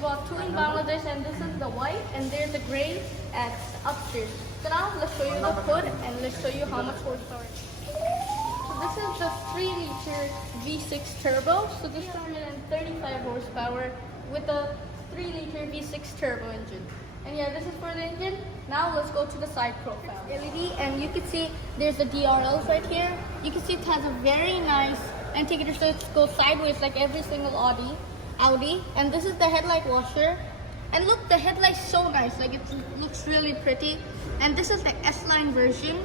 bought two in Bangladesh, and this is the white, and there's the gray at upstairs. So now let's show you the hood, and let's show you how much horsepower. So this is the 3-liter V6 turbo. So this is 135 horsepower with a 3-liter V6 turbo engine. And yeah, this is for the engine. Now let's go to the side profile. LED, and you can see there's the DRLs right here. You can see it has a very nice indicator, so it goes sideways like every single Audi. And this is the headlight washer. And look, the headlight's so nice, like it looks really pretty. And this is the S-Line version.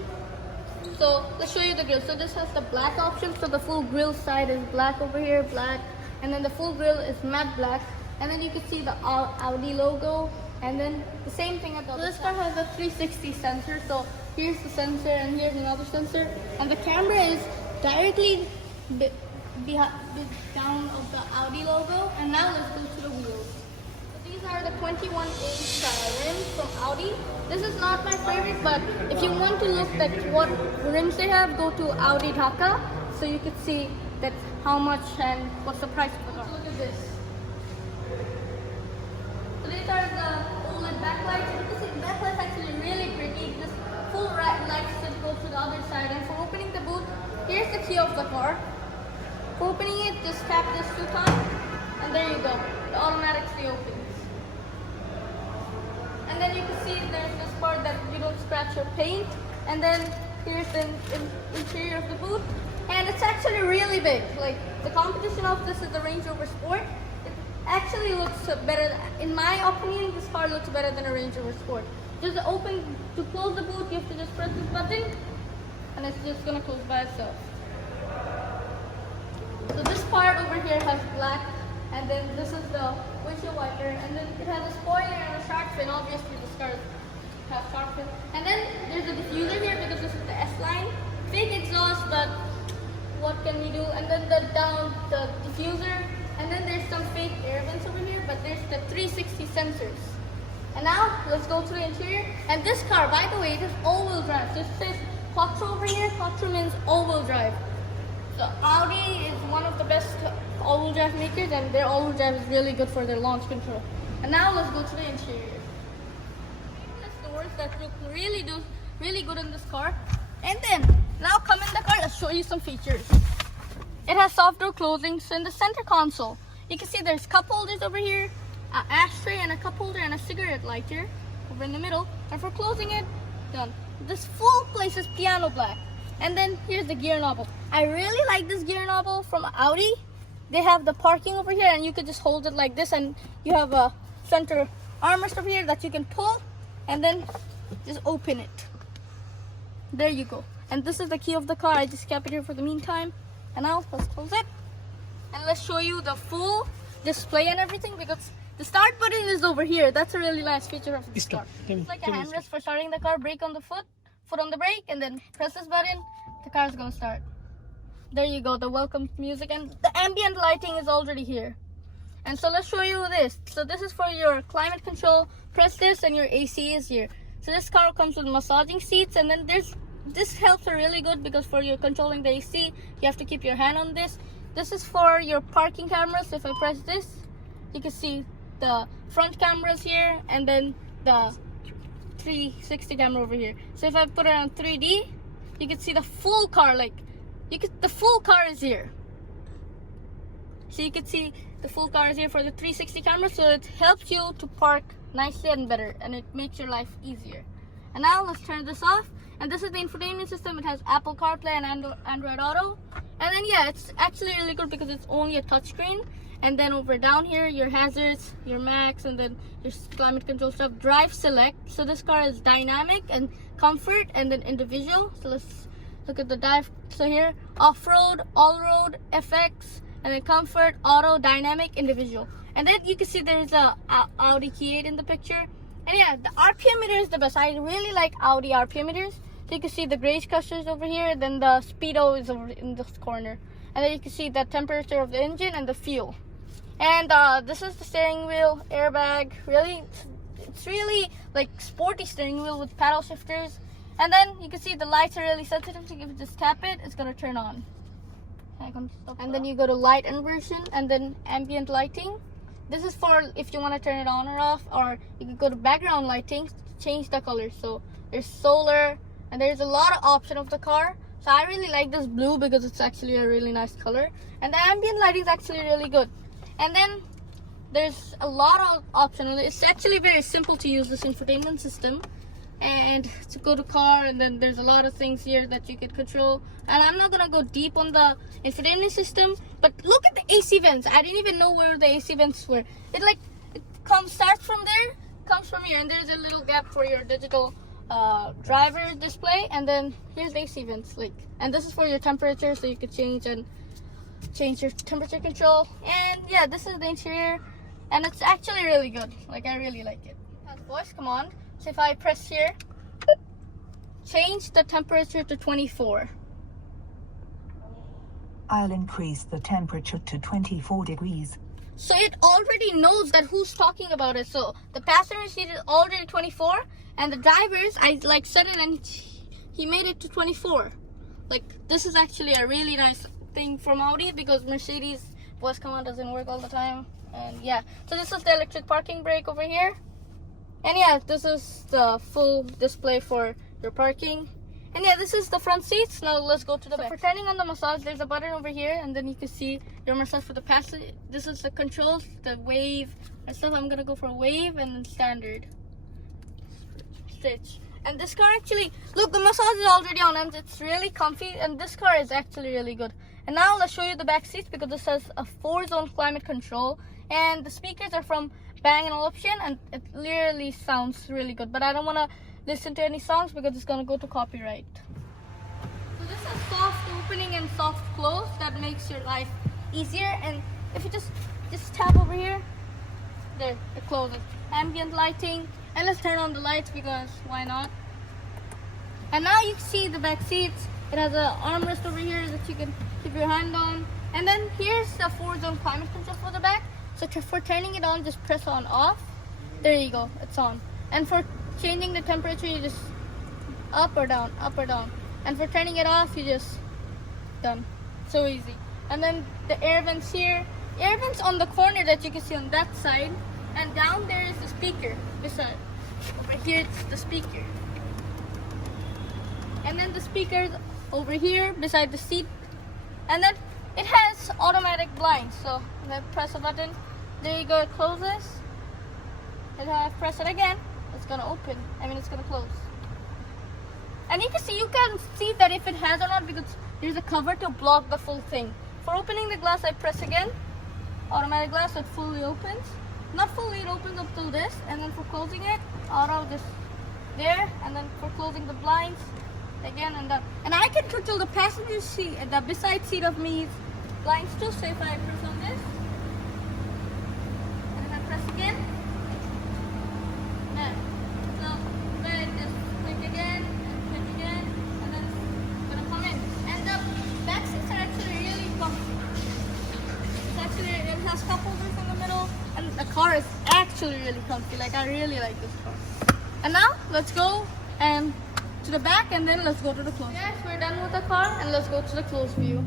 So let's show you the grille. So this has the black option, so the full grille side is black over here, black. And then the full grille is matte black. And then you can see the Audi logo. And then the same thing at the other side. This car has a 360 sensor. So here's the sensor and here's another sensor. And the camera is directly down of the Audi logo. And now let's go to the wheels. So these are the 21A rims from Audi. This is not my favorite, but if you want to look at what rims they have, go to Audi Dhaka. So you can see that how much and what's the price of the car. Look at this. So these are the OLED backlights. You can see the backlight's actually really pretty. This full lights that go to the other side. And for opening the boot, here's the key of the car. For opening it, just tap this 2 times, and there you go. It automatically opens. And then you can see there's this part that you don't scratch or paint. And then here's the interior of the boot. And it's actually really big. Like the competition of this is the Range Rover Sport. Actually looks better. In my opinion, this car looks better than a Range Rover Sport. Just to close the boot, you have to just press this button, and it's just gonna close by itself. So this part over here has black, and then this is the windshield wiper, and then it has a spoiler and a shark fin. Obviously, this car has shark fin. And then there's a diffuser here because this is the S-Line. Big exhaust, but what can we do? And then the diffuser. And then there's some fake air vents over here, but there's the 360 sensors. And now let's go to the interior. And this car, by the way, it is all-wheel drive. So it says quattro over here. Quattro means all-wheel drive. So Audi is one of the best all-wheel drive makers, and their all-wheel drive is really good for their launch control. And now let's go to the interior. Frameless doors that look really good in this car. And then now come in the car. Let's show you some features. It has soft door closing. So in the center console, you can see there's cup holders over here, an ashtray and a cup holder and a cigarette lighter over in the middle. And for closing it, done. This full place is piano black. And then here's the gear knob. I really like this gear knob from Audi. They have the parking over here, and you could just hold it like this, and you have a center armrest over here that you can pull and then just open it. There you go. And this is the key of the car. I just kept it here for the meantime. And now let's close it, and let's show you the full display and everything, because the start button is over here. That's a really nice feature of this car. It's like a handrest for starting the car. Brake on the foot on the brake, and then press this button. The car is gonna start. There you go. The welcome music, and the ambient lighting is already here. And so let's show you this. So this is for your climate control. Press this, and your AC is here. So this car comes with massaging seats, and then this helps really good because for your controlling the AC, you have to keep your hand on this. This is for your parking cameras. So if I press this, you can see the front cameras here, and then the 360 camera over here. So if I put it on 3D, you can see the full car. The full car is here. So you can see the full car is here for the 360 camera. So it helps you to park nicely and better, and it makes your life easier. And now let's turn this off. And this is the infotainment system. It has Apple CarPlay and Android Auto. And then yeah, it's actually really good because it's only a touchscreen. And then over down here, your hazards, your max, and then your climate control stuff. Drive select. So this car is dynamic and comfort, and then individual. So let's look at the dive. So here, off-road, all-road, FX, and then comfort, auto, dynamic, individual. And then you can see there's a Audi Q8 in the picture. And yeah, the RPM meter is the best. I really like Audi RPM meters. So you can see the gauge clusters over here, then the speedo is over in this corner. And then you can see the temperature of the engine and the fuel. And this is the steering wheel, airbag. It's really like sporty steering wheel with paddle shifters. And then you can see the lights are really sensitive, so if you just tap it, it's gonna turn on. And then you go to light inversion and then ambient lighting. this is for if you want to turn it on or off, or you can go to background lighting, change the color. So there's solar, and there's a lot of option of the car. So I really like this blue because it's actually a really nice color, and the ambient lighting is actually really good. And then there's a lot of options. It's actually very simple to use this infotainment system, and to go to car, and then there's a lot of things here that you can control. And I'm not gonna go deep on the infotainment system, but look at the AC vents. I didn't even know where the AC vents were. It starts from there, comes from here, and there's a little gap for your digital driver display, and then here's the AC vents, and this is for your temperature, so you could change your temperature control. And yeah, this is the interior, and it's actually really good. I really like it. It has voice command. So if I press here, change the temperature to 24. I'll increase the temperature to 24 degrees. So it already knows that who's talking about it. So the passenger seat is already 24, and the drivers, I set it and he made it to 24. This is actually a really nice thing from Audi, because Mercedes voice command doesn't work all the time. And yeah, so this is the electric parking brake over here. And yeah, this is the full display for your parking. And yeah, this is the front seats. Now let's go to the back. For turning on the massage, there's a button over here, and then you can see your massage for the passenger. This is the controls, the wave and stuff. I'm gonna go for wave and then standard. Stretch. And this car actually, look, the massage is already on, and it's really comfy, and this car is actually really good. And now let's show you the back seats, because this has a 4-zone climate control, and the speakers are from Bang & Olufsen, and it literally sounds really good. But I don't want to listen to any songs because it's gonna go to copyright. So this is soft opening and soft close that makes your life easier. And if you just tap over here, there, it closes. Ambient lighting, and let's turn on the lights because why not? And now you see the back seats. It has an armrest over here that you can keep your hand on. And then here's the 4-zone climate control for the back. So for turning it on, just press on off. There you go, it's on. And for changing the temperature, you just up or down, up or down. And for turning it off, you just done. So easy. And then the air vents here. Air vents on the corner that you can see on that side. And down there is the speaker beside. Over here it's the speaker. And then the speakers over here beside the seat. And then it has automatic blinds. So if I press a button, there you go, it closes. And if I press it again, it's gonna open. It's gonna close. And you can see that if it has or not, because there's a cover to block the full thing. For opening the glass, I press again. Automatic glass, it fully opens. Not fully, it opens up till this. And then for closing it, auto just there. And then for closing the blinds, again and done. And I can control the passenger seat, the beside seat of me blinds too. So if I press on this, and if I press again, there. So then just click again, and then it's gonna come in. And the back seats are actually really comfy. It has cup holders in the middle, and the car is actually really comfy. I really like this car. And now let's go to the back, and then let's go to the close. Yes, we're done with the car, and let's go to the close view.